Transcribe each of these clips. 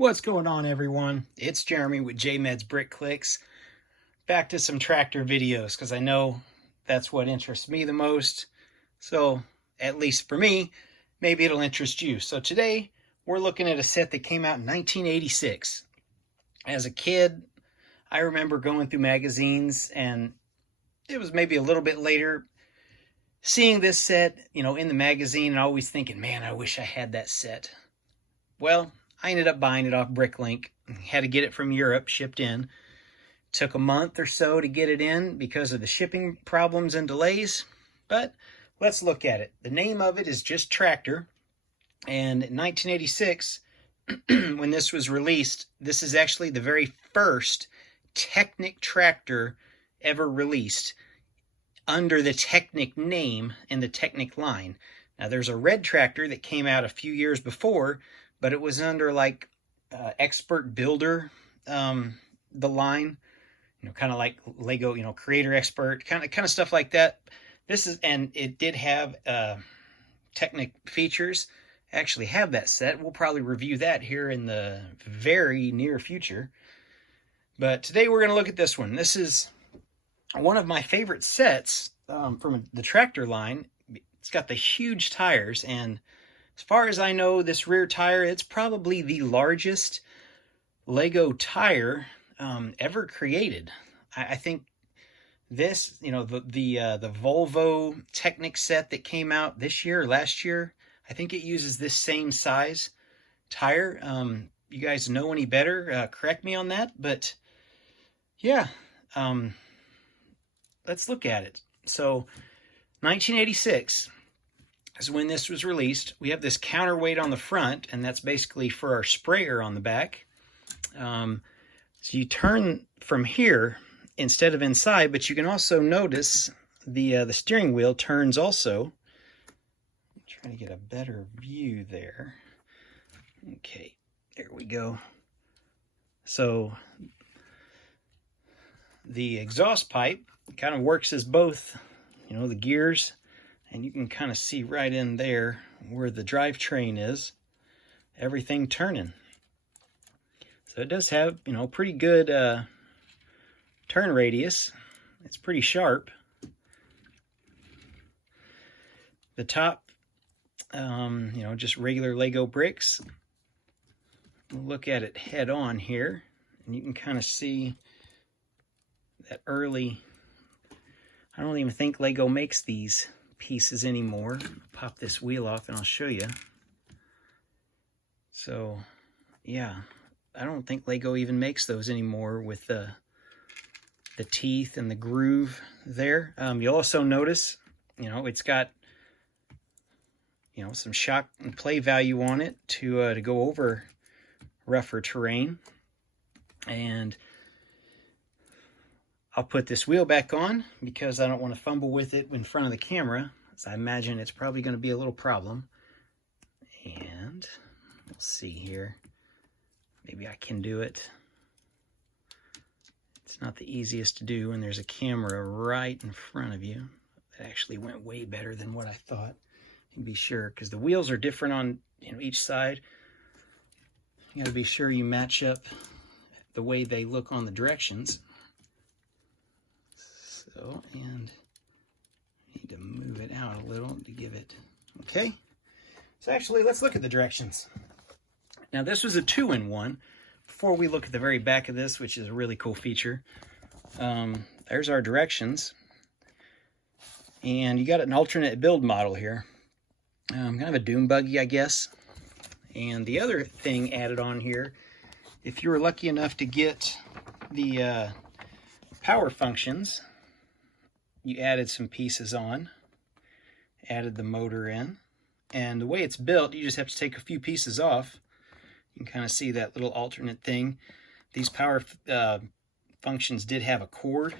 What's going on, everyone? It's Jeremy with JMed's Brick Clicks. Back to some tractor videos because I know that's what interests me the most. So, at least for me, maybe it'll interest you. So today, we're looking at a set that came out in 1986. As a kid, I remember going through magazines, and it was maybe a little bit later, seeing this set, in the magazine, and always thinking, man, I wish I had that set. Well, I ended up buying it off Bricklink. Had to get it from Europe, shipped in. Took a month or so to get it in because of the shipping problems and delays. But let's look at it. The name of it is just Tractor. And in 1986, when this was released, this is actually the very first Technic tractor ever released under the Technic name in the Technic line. Now, there's a red tractor that came out a few years before, but it was under like Expert Builder, the line, kind of like Lego, Creator Expert, kind of stuff like that. And it did have Technic features. I actually have that set. We'll probably review that here in the very near future. But today we're going to look at this one. This is one of my favorite sets from the tractor line. It's got the huge tires, and as far as I know, this rear tire, it's probably the largest Lego tire ever created. I think this, the Volvo Technic set that came out this year or last year, I think it uses this same size tire. You guys know any better? Correct me on that. But yeah, let's look at it. So 1986 is when this was released. We have this counterweight on the front, and that's basically for our sprayer on the back. So you turn from here instead of inside, but you can also notice the steering wheel turns also. I'm trying to get a better view there. Okay, there we go. So the exhaust pipe kind of works as both, the gears, and you can kind of see right in there where the drivetrain is, everything turning. So it does have, pretty good turn radius. It's pretty sharp. The top, just regular Lego bricks. We'll look at it head on here, and you can kind of see that early, I don't even think Lego makes these pieces anymore. Pop this wheel off and I'll show you. So yeah, I don't think Lego even makes those anymore with the teeth and the groove there. You'll also notice, it's got some shock and play value on it to go over rougher terrain. And I'll put this wheel back on because I don't want to fumble with it in front of the camera. So I imagine it's probably going to be a little problem. And we'll see here. Maybe I can do it. It's not the easiest to do when there's a camera right in front of you. That actually went way better than what I thought. You can be sure, because the wheels are different on each side. You got to be sure you match up the way they look on the directions. So, and need to move it out a little to give it, okay? So actually, let's look at the directions. Now, this was a 2-in-1. Before we look at the very back of this, which is a really cool feature, there's our directions. And you got an alternate build model here. Kind of a dune buggy, I guess. And the other thing added on here, if you were lucky enough to get the power functions, you added some pieces on, added the motor in, and the way it's built, you just have to take a few pieces off. You can kind of see that little alternate thing. These power functions did have a cord,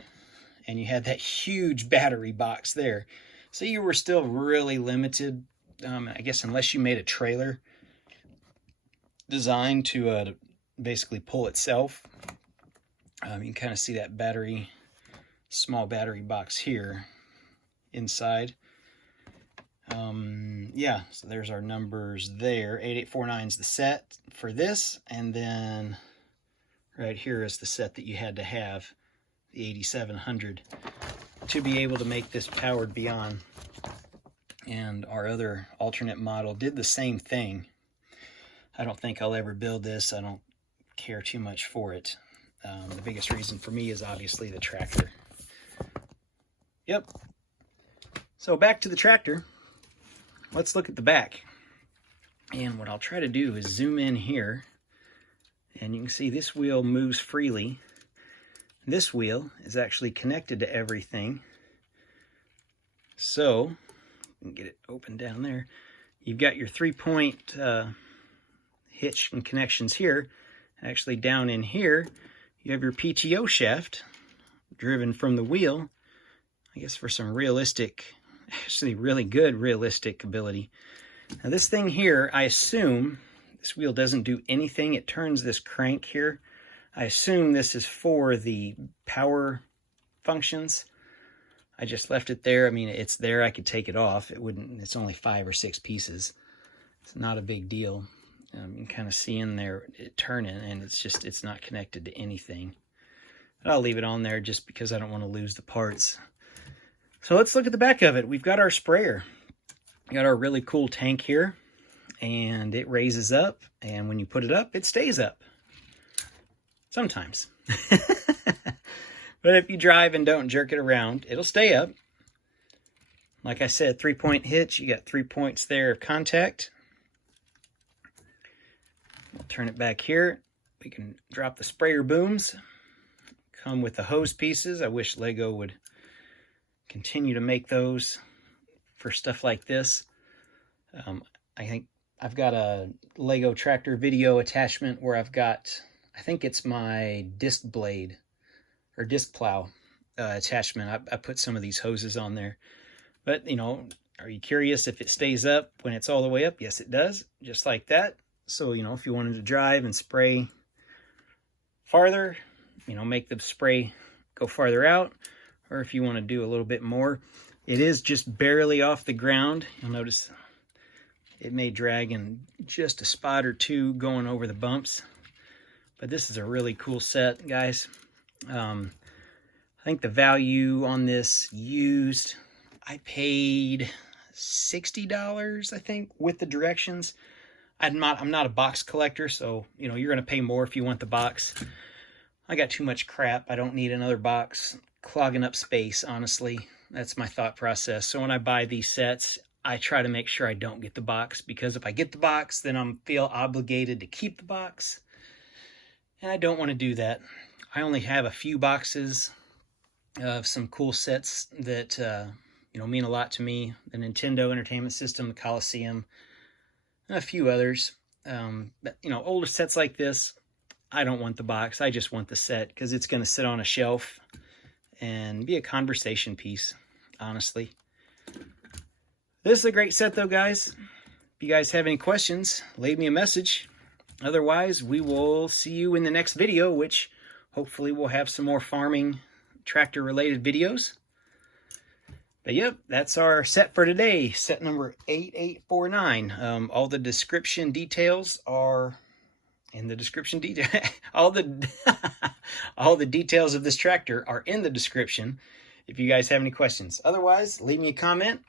and you had that huge battery box there. So you were still really limited, I guess, unless you made a trailer designed to basically pull itself. You can kind of see that small battery box here inside. yeah, so there's our numbers there. 8849 is the set for this, and then right here is the set that you had to have, the 8700, to be able to make this powered beyond. And our other alternate model did the same thing. I don't think I'll ever build this. I don't care too much for it. The biggest reason for me is obviously the tractor. Yep. So back to the tractor. Let's look at the back. And what I'll try to do is zoom in here. And you can see this wheel moves freely. This wheel is actually connected to everything. So, you can get it open down there. You've got your 3-point hitch and connections here. Actually down in here, you have your PTO shaft driven from the wheel. I guess for some realistic, actually really good realistic ability. Now this thing here, I assume, this wheel doesn't do anything. It turns this crank here. I assume this is for the power functions. I just left it there. I mean, it's there. I could take it off. It wouldn't, it's only 5 or 6 pieces. It's not a big deal. You can kind of see in there it turning, and it's just, it's not connected to anything. But I'll leave it on there just because I don't want to lose the parts. So let's look at the back of it. We've got our sprayer. We got our really cool tank here, and it raises up, and when you put it up, it stays up. Sometimes. But if you drive and don't jerk it around, it'll stay up. Like I said, 3-point hitch. You got 3 points there of contact. We'll turn it back here. We can drop the sprayer booms. Come with the hose pieces. I wish Lego would continue to make those for stuff like this. I think I've got a Lego tractor video attachment where I've got, I think it's my disc blade or disc plow attachment. I put some of these hoses on there. But, you know, are you curious if it stays up when it's all the way up? Yes, it does, just like that. So, you know, if you wanted to drive and spray farther, you know, make the spray go farther out, or if you want to do a little bit more, it is just barely off the ground. You'll notice it may drag in just a spot or two going over the bumps. But this is a really cool set, guys. I think the value on this used, I paid $60, I think, with the directions. I'm not a box collector, so, you know, you're going to pay more if you want the box. I got too much crap. I don't need another box clogging up space, honestly. That's my thought process. So when I buy these sets, I try to make sure I don't get the box, because if I get the box, then I feel obligated to keep the box. And I don't want to do that. I only have a few boxes of some cool sets that, you know, mean a lot to me. The Nintendo Entertainment System, the Coliseum, and a few others. But, you know, older sets like this, I don't want the box. I just want the set because it's going to sit on a shelf and be a conversation piece, honestly. This is a great set, though, guys. If you guys have any questions, leave me a message. Otherwise, we will see you in the next video, which hopefully we'll have some more farming tractor-related videos. But yep, that's our set for today, set number 8849. All the description details are in the description detail. all the details of this tractor are in the description if you guys have any questions. Otherwise, leave me a comment.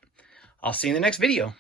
I'll see you in the next video.